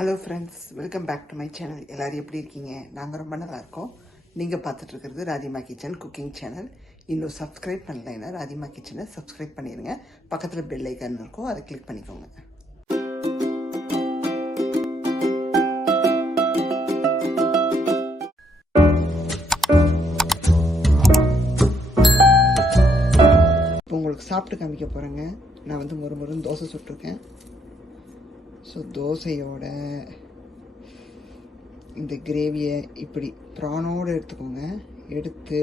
Hello friends, welcome back to my channel. எல்லோரும் எப்படி இருக்கீங்க? நாங்கள் ரொம்ப நல்லா இருக்கோம். நீங்கள் பார்த்துட்ருக்கிறது ராதிமா கிச்சன் குக்கிங் சேனல். இன்னும் சப்ஸ்கிரைப் பண்ணலைன்னா ராதிமா கிச்சனை சப்ஸ்கிரைப் பண்ணிடுங்க. பக்கத்தில் பெல் ஐக்கான் இருக்கும், அதை கிளிக் பண்ணிக்கோங்க. இப்போ உங்களுக்கு சாப்பிட்டு காமிக்க போகிறேங்க. நான் வந்து முறுமுறுன்னு தோசை சுட்டிருக்கேன். ஸோ தோசையோட இந்த கிரேவியை இப்படி ப்ரானோடு எடுத்துக்கோங்க. எடுத்து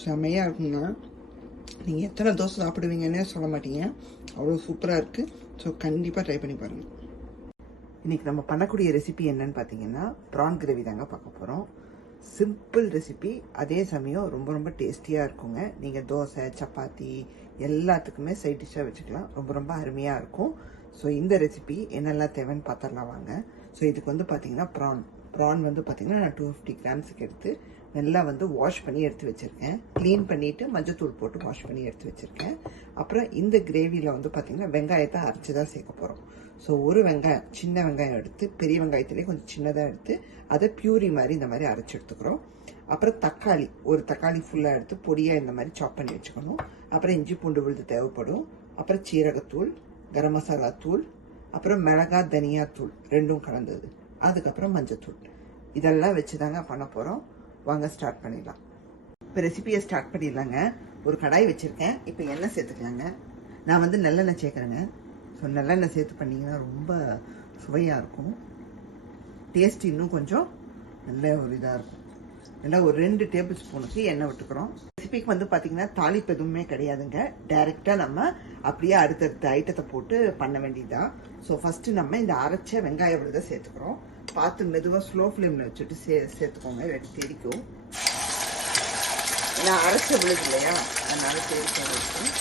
செம்மையாக இருக்குங்க. நீங்கள் எத்தனை தோசை சாப்பிடுவீங்கன்னே சொல்ல மாட்டீங்க, அவ்வளோ சூப்பராக இருக்குது. ஸோ கண்டிப்பாக ட்ரை பண்ணி பாருங்கள். இன்றைக்கி நம்ம பண்ணக்கூடிய ரெசிபி என்னன்னு பார்த்தீங்கன்னா ப்ரான் கிரேவி தாங்க பார்க்க போகிறோம். சிம்பிள் ரெசிபி, அதே சமயம் ரொம்ப ரொம்ப டேஸ்டியாக இருக்குங்க. நீங்கள் தோசை சப்பாத்தி எல்லாத்துக்குமே சைட் டிஷ்ஷாக வச்சுக்கலாம். ரொம்ப ரொம்ப அருமையாக இருக்கும். ஸோ இந்த ரெசிபி என்னெல்லாம் தேவைன்னு பார்த்துடலாம் வாங்க. ஸோ இதுக்கு வந்து பார்த்தீங்கன்னா ப்ரான் வந்து பார்த்தீங்கன்னா நான் 250 கிராம்ஸுக்கு எடுத்து நல்லா வந்து வாஷ் பண்ணி எடுத்து வச்சுருக்கேன். க்ளீன் பண்ணிவிட்டு மஞ்சத்தூள் போட்டு வாஷ் பண்ணி எடுத்து வச்சுருக்கேன். அப்புறம் இந்த கிரேவியில் வந்து பார்த்தீங்கன்னா வெங்காயத்தை அரைச்சி தான் சேர்க்க போகிறோம். ஸோ ஒரு வெங்காயம், சின்ன வெங்காயம் எடுத்து, பெரிய வெங்காயத்துலேயே கொஞ்சம் சின்னதாக எடுத்து அதை பியூரி மாதிரி இந்த மாதிரி அரைச்சி எடுத்துக்கிறோம். அப்புறம் தக்காளி, ஒரு தக்காளி ஃபுல்லாக எடுத்து பொடியாக இந்த மாதிரி சாப் பண்ணி வச்சுக்கணும். அப்புறம் இஞ்சி பூண்டு விழுது தேவைப்படும். அப்புறம் சீரகத்தூள், கரம் மசாலா தூள், அப்புறம் மிளகா தனியா தூள் ரெண்டும் கலந்தது, அதுக்கப்புறம் மஞ்சத்தூள். இதெல்லாம் வச்சு தாங்க பண்ண போகிறோம். வாங்க ஸ்டார்ட் பண்ணிடலாம். இப்போ ரெசிபியை ஸ்டார்ட் பண்ணிடலாங்க. ஒரு கடாய் வச்சுருக்கேன். இப்போ எண்ணெய் சேர்த்துக்கலாங்க. நான் வந்து நல்லெண்ணெய் சேர்க்குறேங்க. ஸோ நல்லெண்ணெய் சேர்த்து பண்ணிங்கன்னா ரொம்ப சுவையாக இருக்கும். டேஸ்ட் இன்னும் கொஞ்சம் நல்ல ஒரு இதாக இருக்கும். நல்லா ஒரு 2 டேபிள் ஸ்பூனுக்கு எண்ணெய் விட்டுக்கிறோம். ரெசிபிக்கு வந்து பார்த்தீங்கன்னா தாளிப்பு எதுவுமே கிடையாதுங்க. டைரெக்டாக நம்ம அப்படியே அடுத்தடுத்த ஐட்டத்தை போட்டு பண்ண வேண்டியதுதான். ஸோ ஃபஸ்ட்டு நம்ம இந்த அரைச்ச வெங்காய விழுதை சேர்த்துக்கிறோம். பார்த்து மெதுவாக ஸ்லோ ஃப்ளேமில் வச்சுட்டு சேர்த்துக்கோங்க, இல்லாட்டி தெரிக்கும். ஏன்னா அரைச்ச விழுது இல்லையா, அதனால தெரிக்கும்.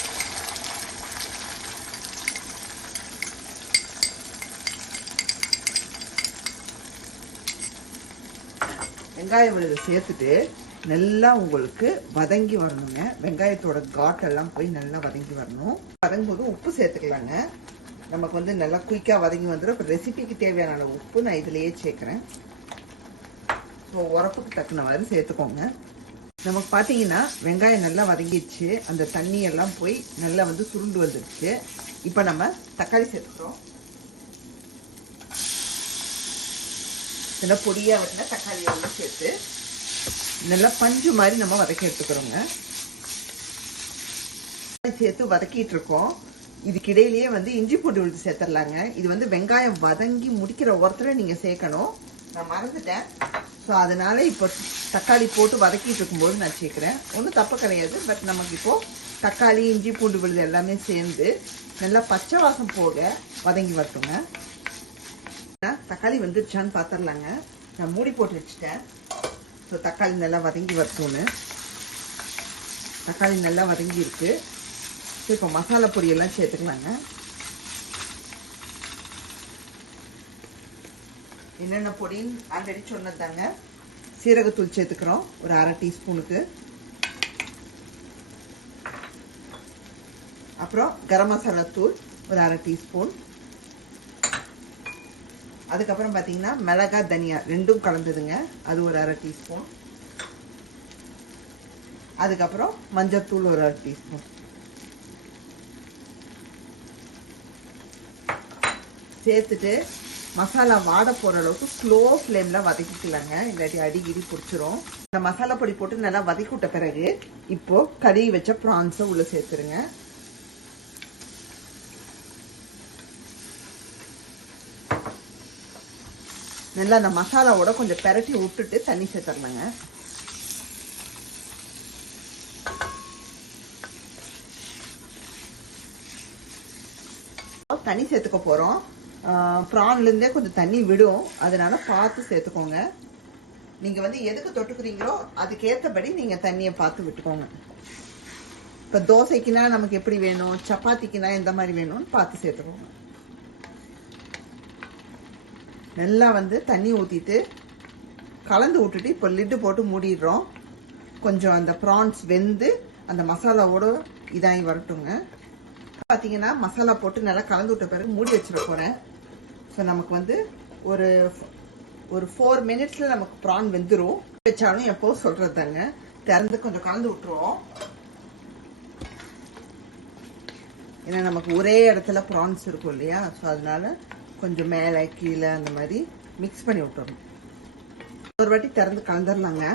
வெங்காய விழுதை சேர்த்துட்டு நல்லா உங்களுக்கு வதங்கி வரணுங்க. வெங்காயத்தோட காட்டெல்லாம் போய் நல்லா வதங்கி வரணும். வதங்கும்போது உப்பு சேர்த்துக்கலாங்க. நமக்கு வந்து நல்லா குயிக்காக வதங்கி வந்துடும். இப்போ ரெசிபிக்கு தேவையான உப்பு நான் இதுலேயே சேர்க்குறேன். ஸோ உரப்புக்கு தக்குன மாதிரி சேர்த்துக்கோங்க. நமக்கு பார்த்தீங்கன்னா வெங்காயம் நல்லா வதங்கிடுச்சு. அந்த தண்ணி எல்லாம் போய் நல்லா வந்து சுருண்டு வந்துடுச்சு. இப்போ நம்ம தக்காளி சேர்த்துக்கிறோம். நல்லா பொடியாக வெட்டின தக்காளியெல்லாம் சேர்த்து நல்லா பஞ்சு மாதிரி நம்ம வதக்கி எடுத்துக்கிறோங்க. சேர்த்து வதக்கிட்டு இருக்கோம். இதுக்கிடையிலேயே வந்து இஞ்சி பூண்டு விழுது சேர்த்துடலாங்க. இது வந்து வெங்காயம் வதங்கி முடிக்கிற ஒருத்தர நீங்கள் சேர்க்கணும். நான் மறந்துட்டேன். ஸோ அதனால இப்போ தக்காளி போட்டு வதக்கிட்டு இருக்கும்போது நான் சேர்க்குறேன். ஒன்றும் தப்பு கிடையாது. பட் நமக்கு இப்போது தக்காளி இஞ்சி பூண்டு விழுது எல்லாமே சேர்ந்து நல்லா பச்சை வாசம் போக வதங்கி வரட்டுங்க. தக்காளி வந்துருச்சான்னு பார்த்துடலாங்க. நான் மூடி போட்டு வச்சுட்டேன். ஸோ தக்காளி நல்லா வதங்கி வரட்டும்னு. தக்காளி நல்லா வதங்கி இருக்கு. ஸோ இப்போ மசாலா பொடியெல்லாம் சேர்த்துக்கலாங்க. என்னென்ன பொடின்னு ஆல்ரெடி சொன்னதாங்க. சீரகத்தூள் சேர்த்துக்கிறோம் ஒரு 1/2 டீஸ்பூனுக்கு. அப்புறம் கரம் மசாலா தூள் ஒரு 1/2 டீஸ்பூன். அதுக்கப்புறம் பார்த்தீங்கன்னா மிளகா தனியா ரெண்டும் கலந்ததுங்க, அது ஒரு 1/2 டீஸ்பூன். அதுக்கப்புறம் மஞ்சத்தூள் ஒரு 1/2 டீஸ்பூன் சேர்த்துட்டு மசாலா வாட போகிற அளவுக்கு ஸ்லோ ஃப்ளேமில் வதக்கிக்கலாங்க, இல்லாட்டி அடிக்கடி பிடிச்சிரும். இந்த மசாலா பொடி போட்டு நல்லா வதக்கி விட்ட பிறகு இப்போ கழுவி வச்ச ப்ரான்ஸை உள்ள சேர்த்துருங்க. நல்லா அந்த மசாலாவோட கொஞ்சம் பெரட்டி விட்டுட்டு தண்ணி சேர்த்துடலாங்க. தண்ணி சேர்த்துக்க போகிறோம். ப்ரான்லேருந்தே கொஞ்சம் தண்ணி விடும், அதனால பார்த்து சேர்த்துக்கோங்க. நீங்கள் வந்து எதுக்கு தொட்டுக்கிறீங்களோ அதுக்கேற்றபடி நீங்கள் தண்ணியை பார்த்து விட்டுக்கோங்க. இப்போ தோசைக்குன்னா நமக்கு எப்படி வேணும், சப்பாத்திக்குன்னா எந்த மாதிரி வேணும்னு பார்த்து சேர்த்துக்கோங்க. நல்லா வந்து தண்ணி ஊற்றிட்டு கலந்து விட்டுட்டு இப்போ லிட்டு போட்டு மூடிடுறோம். கொஞ்சம் அந்த ப்ரான்ஸ் வெந்து அந்த மசாலாவோட இதாகி வரட்டுங்க. பார்த்தீங்கன்னா மசாலா போட்டு நல்லா கலந்து விட்ட பிறகு மூடி வச்சிட போகிறேன். ஸோ நமக்கு வந்து ஒரு 4 மினிட்ஸில் நமக்கு ப்ரான் வெந்துடும். வச்சாலும் எப்போ சொல்கிறது தாங்க, திறந்து கொஞ்சம் கலந்து விட்டுருவோம். ஏன்னா நமக்கு ஒரே இடத்துல ப்ரான்ஸ் இருக்கும் இல்லையா, ஸோ அதனால கொஞ்சம் மேலே கீழே அந்த மாதிரி மிக்ஸ் பண்ணி விட்டுறோம். ஒரு வாட்டி திறந்து கலந்துடலாங்க.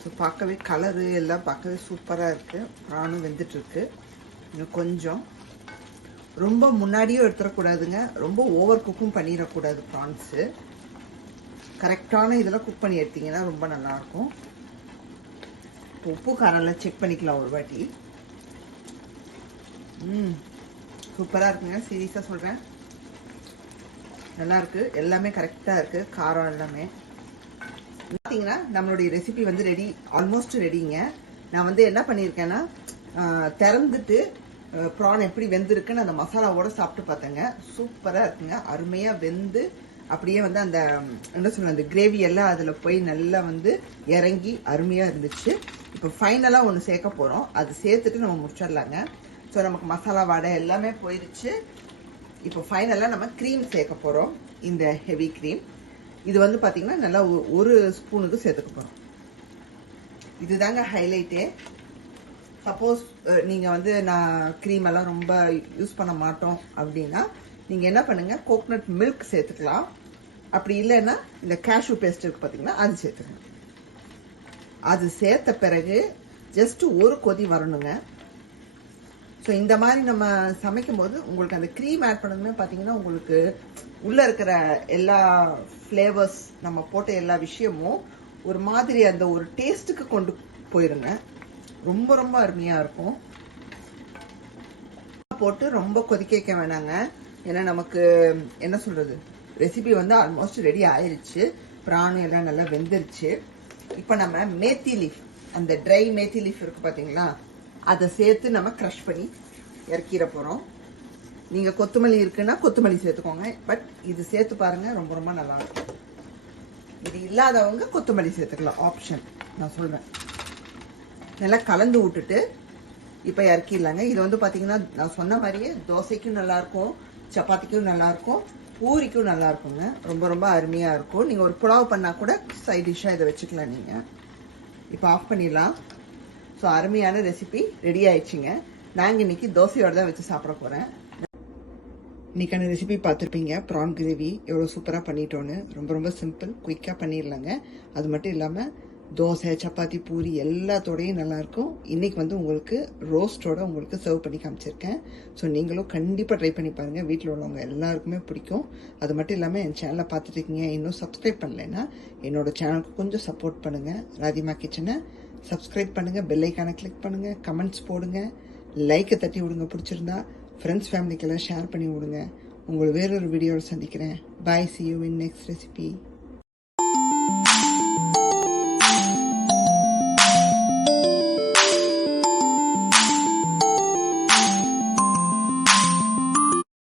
ஸோ பார்க்கவே கலரு எல்லாம் பார்க்கவே சூப்பராக இருக்குது. ப்ரானும் வெந்துட்டுருக்கு. இன்னும் கொஞ்சம் ரொம்ப முன்னாடியும் எடுத்துடக்கூடாதுங்க, ரொம்ப ஓவர் குக்கும் பண்ணிடக்கூடாது. ப்ரான்ஸு கரெக்டான இதில் குக் பண்ணி எடுத்தீங்கன்னா ரொம்ப நல்லாயிருக்கும். உப்பு காரெல்லாம் செக் பண்ணிக்கலாம் ஒரு வாட்டி. சூப்பராக இருக்குங்க, சீரியஸாக சொல்கிறேன். நல்லாயிருக்கு, எல்லாமே கரெக்டாக இருக்குது, காரம் எல்லாமே. பார்த்தீங்கன்னா நம்மளுடைய ரெசிபி வந்து ரெடி, ஆல்மோஸ்ட் ரெடிங்க. நான் வந்து என்ன பண்ணியிருக்கேன்னா, திறந்துட்டு ப்ரான் எப்படி வெந்திருக்குன்னு அந்த மசாலாவோட சாப்பிட்டு பார்த்தேங்க. சூப்பராக இருக்குங்க, அருமையாக வெந்து அப்படியே வந்து அந்த என்ன சொல்ல அந்த கிரேவி எல்லாம் அதில் போய் நல்லா வந்து இறங்கி அருமையாக இருந்துச்சு. இப்போ ஃபைனலாக ஒன்று சேர்க்க போகிறோம், அது சேர்த்துட்டு நம்ம முடிச்சிடலாங்க. ஸோ நமக்கு மசாலா வாடை எல்லாமே போயிடுச்சு. இப்போ ஃபைனலாக நம்ம க்ரீம் சேர்க்க போகிறோம், இந்த ஹெவி க்ரீம். இது வந்து பார்த்தீங்கன்னா நல்லா ஒரு ஸ்பூனுக்கு சேர்த்துக்க போகிறோம். இதுதாங்க ஹைலைட்டே. சப்போஸ் நீங்கள் வந்து நான் க்ரீம் எல்லாம் ரொம்ப யூஸ் பண்ண மாட்டோம் அப்படின்னா நீங்கள் என்ன பண்ணுங்கள், கோகனட் மில்க் சேர்த்துக்கலாம். அப்படி இல்லைன்னா இந்த கேஷ்யூ பேஸ்ட் இருக்குது பார்த்தீங்கன்னா, அது சேர்த்துக்கணும். அது சேர்த்த பிறகு ஜஸ்ட் ஒரு கொதி வரணுங்க. ஸோ இந்த மாதிரி நம்ம சமைக்கும் போது உங்களுக்கு அந்த க்ரீம் ஆட் பண்ணணுமே பார்த்தீங்கன்னா உங்களுக்கு உள்ளே இருக்கிற எல்லா ஃப்ளேவர்ஸ் நம்ம போட்ட எல்லா விஷயமும் ஒரு மாதிரி அந்த ஒரு டேஸ்ட்டுக்கு கொண்டு போயிருங்க. ரொம்ப ரொம்ப அருமையாக இருக்கும். போட்டு ரொம்ப கொதிக்க வைக்க வேணாங்க, ஏன்னா நமக்கு என்ன சொல்கிறது, ரெசிபி வந்து ஆல்மோஸ்ட் ரெடி ஆயிடுச்சு. ப்ரான் எல்லாம் நல்லா வெந்துருச்சு. இப்போ நம்ம மேத்தி லீஃப், அந்த ட்ரை மேத்தி லீஃப் இருக்குது பார்த்தீங்களா, அதை சேர்த்து நம்ம க்ரஷ் பண்ணி இறக்கிற போகிறோம். நீங்கள் கொத்தமல்லி இருக்குன்னா கொத்தமல்லி சேர்த்துக்கோங்க, பட் இது சேர்த்து பாருங்கள், ரொம்ப ரொம்ப நல்லாயிருக்கும். இது இல்லாதவங்க கொத்தமல்லி சேர்த்துக்கலாம், ஆப்ஷன் நான் சொல்கிறேன். நல்லா கலந்து விட்டுட்டு இப்போ இறக்கிடலாங்க. இது வந்து பார்த்தீங்கன்னா நான் சொன்ன மாதிரியே தோசைக்கும் நல்லாயிருக்கும், சப்பாத்திக்கும் நல்லாயிருக்கும், பூரிக்கும் நல்லா இருக்குங்க. ரொம்ப ரொம்ப அருமையாக இருக்கும். நீங்கள் ஒரு புலாவ் பண்ணால் கூட சைட் டிஷ்ஷாக இதை வச்சுக்கலாம் நீங்கள். இப்போ ஆஃப் பண்ணிடலாம். ஸோ அருமையான ரெசிபி ரெடி ஆயிடுச்சுங்க. நாங்கள் இன்னைக்கு தோசையோட தான் வச்சு சாப்பிட போகிறேன். இன்றைக்கான ரெசிபி பார்த்துருப்பீங்க, ப்ரான் கிரேவி எவ்வளோ சூப்பராக பண்ணிட்டோன்னு. ரொம்ப ரொம்ப சிம்பிள், குயிக்காக பண்ணிடலாங்க. அது மட்டும் இல்லாமல் தோசை, சப்பாத்தி, பூரி எல்லாத்தோடையும் நல்லாயிருக்கும். இன்றைக்கி வந்து உங்களுக்கு ரோஸ்ட்டோட உங்களுக்கு சர்வ் பண்ணி காமிச்சிருக்கேன். ஸோ நீங்களும் கண்டிப்பாக ட்ரை பண்ணி பாருங்கள், வீட்டில் உள்ளவங்க எல்லாருக்குமே பிடிக்கும். அது மட்டும் இல்லாமல் என் சேனலை பார்த்துட்டு இருக்கீங்க, இன்னும் சப்ஸ்கிரைப் பண்ணலைன்னா என்னோடய சேனலுக்கு கொஞ்சம் சப்போர்ட் பண்ணுங்கள். ராதிமா கிச்சனை சப்ஸ்கிரைப் பண்ணுங்கள், பெல் ஐக்கானை கிளிக் பண்ணுங்கள், கமெண்ட்ஸ் போடுங்க, லைக்கை தட்டி விடுங்க, பிடிச்சிருந்தா ஃப்ரெண்ட்ஸ் ஃபேமிலிக்கெல்லாம் ஷேர் பண்ணி விடுங்க. உங்களை வேறொரு வீடியோவில் சந்திக்கிறேன். பாய், see you in next recipe.